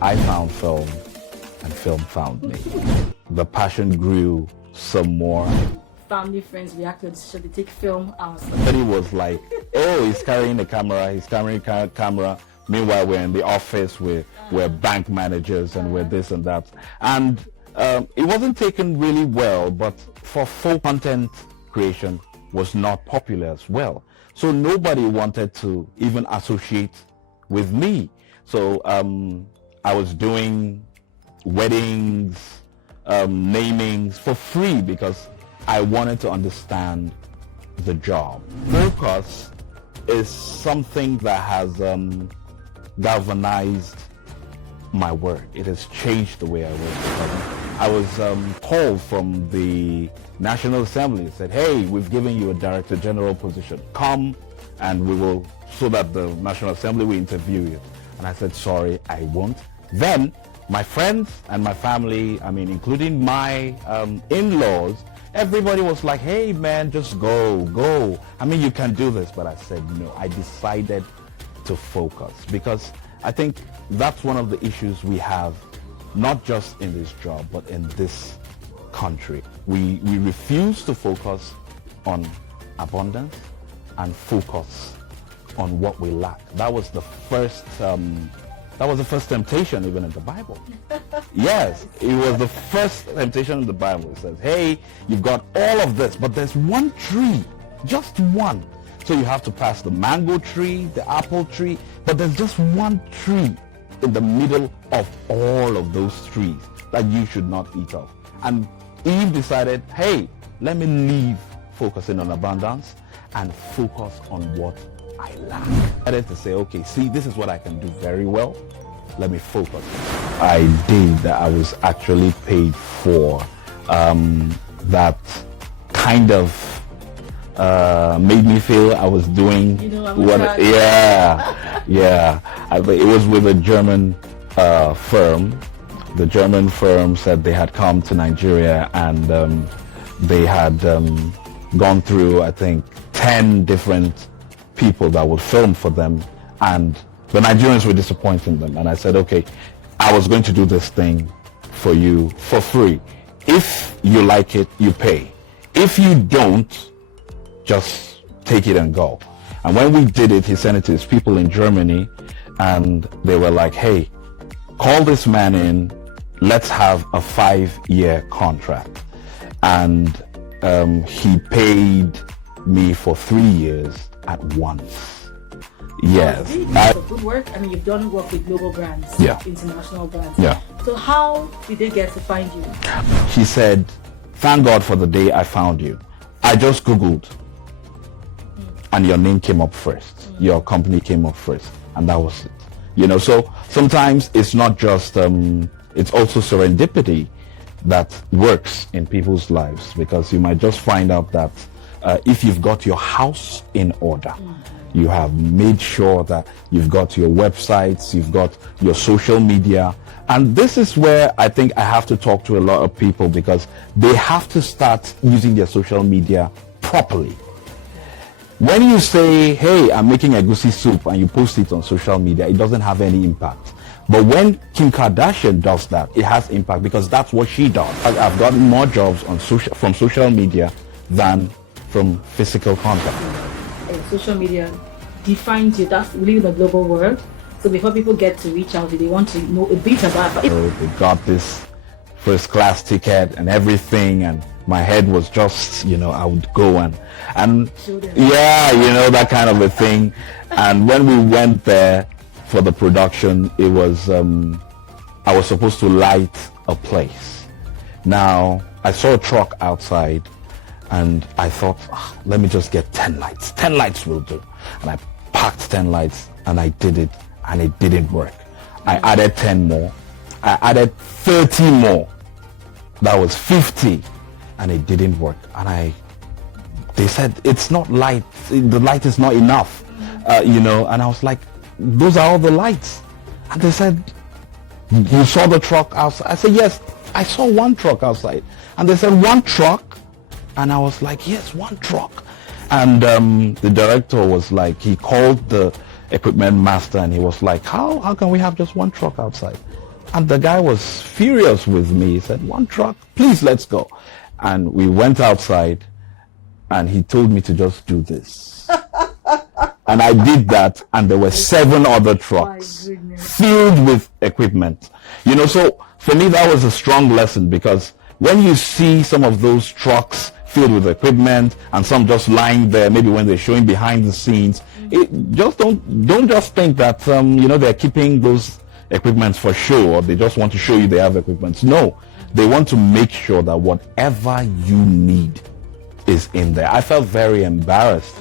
I found film and film found me. The passion grew some more. Family, friends reacted, should they take film out? Somebody was like, oh, he's carrying a camera, he's carrying a camera. Meanwhile, we're in the office, we're bank managers and we're this and that. And it wasn't taken really well, but for full content creation was not popular as well. So nobody wanted to even associate with me. So I was doing weddings, namings for free because I wanted to understand the job. Focus is something that has galvanized my work. It has changed the way I work. I was called from the National Assembly, said, hey, we've given you a Director General position. Come and we will, so that the National Assembly will interview you. And I said, sorry, I won't. Then my friends and my family, I mean, including my in-laws, everybody was like, hey man, just go. I mean, you can do this. But I said, no, I decided to focus because I think that's one of the issues we have, not just in this job, but in this country. We refuse to focus on abundance and focus on what we lack. That was the first temptation even in the Bible. Yes, it was the first temptation in the Bible. It says, hey, you've got all of this, but there's one tree, just one. So you have to pass the mango tree, the apple tree, but there's just one tree in the middle of all of those trees that you should not eat of. And Eve decided, hey, let me leave focusing on abundance and focus on what I lack. I had to say, okay, see, this is what I can do very well. Let me focus. I did that. I was actually paid for that kind of made me feel I was doing what. Yeah. It was with a German firm. The German firm said they had come to Nigeria and they had gone through, I think, 10 different people that would film for them, and the Nigerians were disappointing them. And I said, okay, I was going to do this thing for you for free. If you like it, you pay. If you don't, just take it and go. And when we did it, he sent it to his people in Germany, and they were like, hey, call this man in, let's have a 5-year contract. And he paid me for 3 years at once. Yes. Good work. I mean, you've done work with global brands, international brands. Yeah. So how did they get to find you? She said, thank God for the day I found you. I just Googled and your name came up first. Your company came up first, and that was it. You know, so sometimes it's not just, it's also serendipity that works in people's lives, because you might just find out that if you've got your house in order, you have made sure that you've got your websites, you've got your social media. And this is where I think I have to talk to a lot of people, because they have to start using their social media properly. When you say, hey, I'm making egusi soup, and you post it on social media, it doesn't have any impact. But when Kim Kardashian does that, it has impact, because that's what she does. I've gotten more jobs on from social media than from physical contact. Social media defines you. That's really the global world. So before people get to reach out, they want to know a bit about it. So they got this first class ticket and everything, and my head was just, you know, I would go and yeah, you know, that kind of a thing. And when we went there for the production, it was I was supposed to light a place. Now I saw a truck outside, and I thought, let me just get 10 lights. 10 lights will do. And I packed 10 lights, and I did it, and it didn't work. I added 10 more. I added 30 more. That was 50, and it didn't work. And they said, it's not light. The light is not enough, you know. And I was like, those are all the lights. And they said, you saw the truck outside? I said, yes, I saw one truck outside. And they said, one truck? And I was like, yes, one truck. And the director was like, he called the equipment master, and he was like, how can we have just one truck outside? And the guy was furious with me. He said, one truck, please, let's go. And we went outside, and he told me to just do this. And I did that, and there were 7 other trucks filled with equipment. You know, so for me, that was a strong lesson, because when you see some of those trucks filled with equipment and some just lying there, maybe when they're showing behind the scenes, just don't just think that, you know, they're keeping those equipment for show, or they just want to show you they have equipment. No, they want to make sure that whatever you need is in there. I felt very embarrassed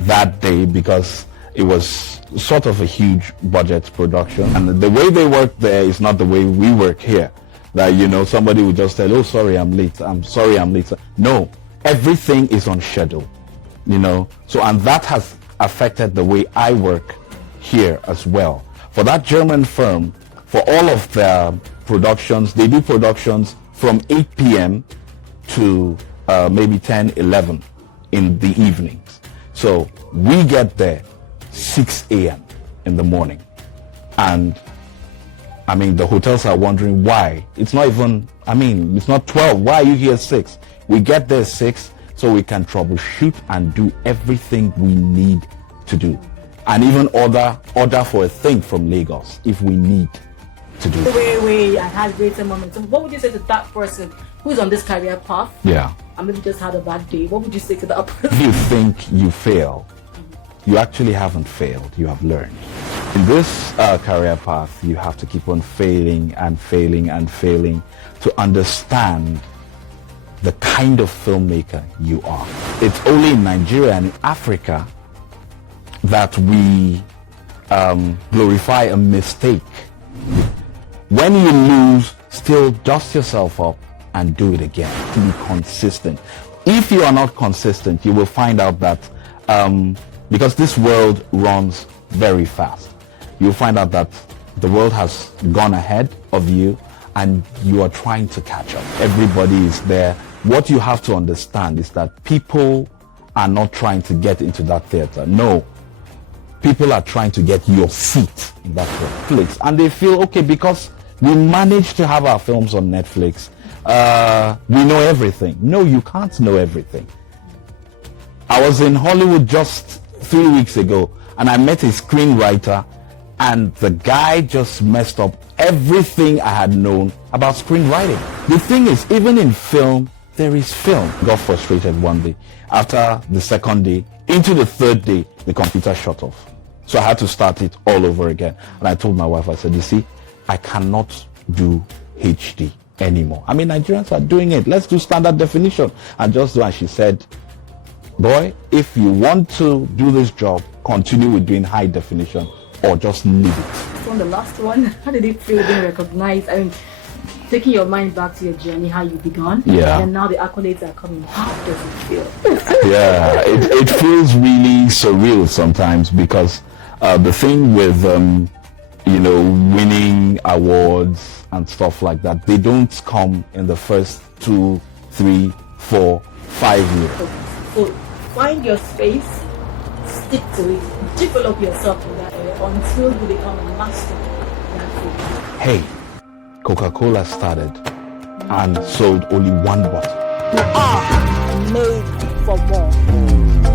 that day, because it was sort of a huge budget production, and the way they work there is not the way we work here. That, you know, somebody would just tell, oh, sorry, I'm late. I'm sorry, I'm late. No, everything is on schedule, you know. So, and that has affected the way I work here as well. For that German firm, for all of their productions, they do productions from 8 p.m. to maybe 10, 11 in the evenings. So we get there 6 a.m. in the morning. And I mean, the hotels are wondering why. It's not even, I mean, it's not 12. Why are you here 6? We get there 6 so we can troubleshoot and do everything we need to do. And even order for a thing from Lagos if we need to do it. Wait, I had greater moments. So what would you say to that person who's on this career path? Yeah. And maybe just had a bad day. What would you say to that person? If you think you fail, you actually haven't failed. You have learned. In this career path, you have to keep on failing and failing and failing to understand the kind of filmmaker you are. It's only in Nigeria and in Africa that we glorify a mistake. When you lose, still dust yourself up and do it again. To be consistent. If you are not consistent, you will find out that because this world runs very fast, you'll find out that the world has gone ahead of you and you are trying to catch up. Everybody is there. What you have to understand is that people are not trying to get into that theater. No. People are trying to get your seat in that Netflix. And they feel, okay, because we managed to have our films on Netflix, we know everything. No, you can't know everything. I was in Hollywood just 3 weeks ago, and I met a screenwriter, and the guy just messed up everything I had known about screenwriting. The thing is, even in film, there is film. Got frustrated one day. After the second day, into the third day, the computer shut off. So I had to start it all over again. And I told my wife, I said, you see, I cannot do HD anymore. I mean, Nigerians are doing it. Let's do standard definition. And just do. And she said, boy, if you want to do this job, continue with doing high definition or just leave it. On the last one, how did it feel being recognized? I mean, taking your mind back to your journey, how you began, yeah, and now the accolades are coming. How does it feel? Yeah, it feels really surreal sometimes, because the thing with you know, winning awards and stuff like that, they don't come in the first 2, 3, 4, 5 years. So find your space, stick to it, develop yourself in that area until you become a master in that field. Hey, Coca-Cola started and sold only 1 bottle. You are made for more.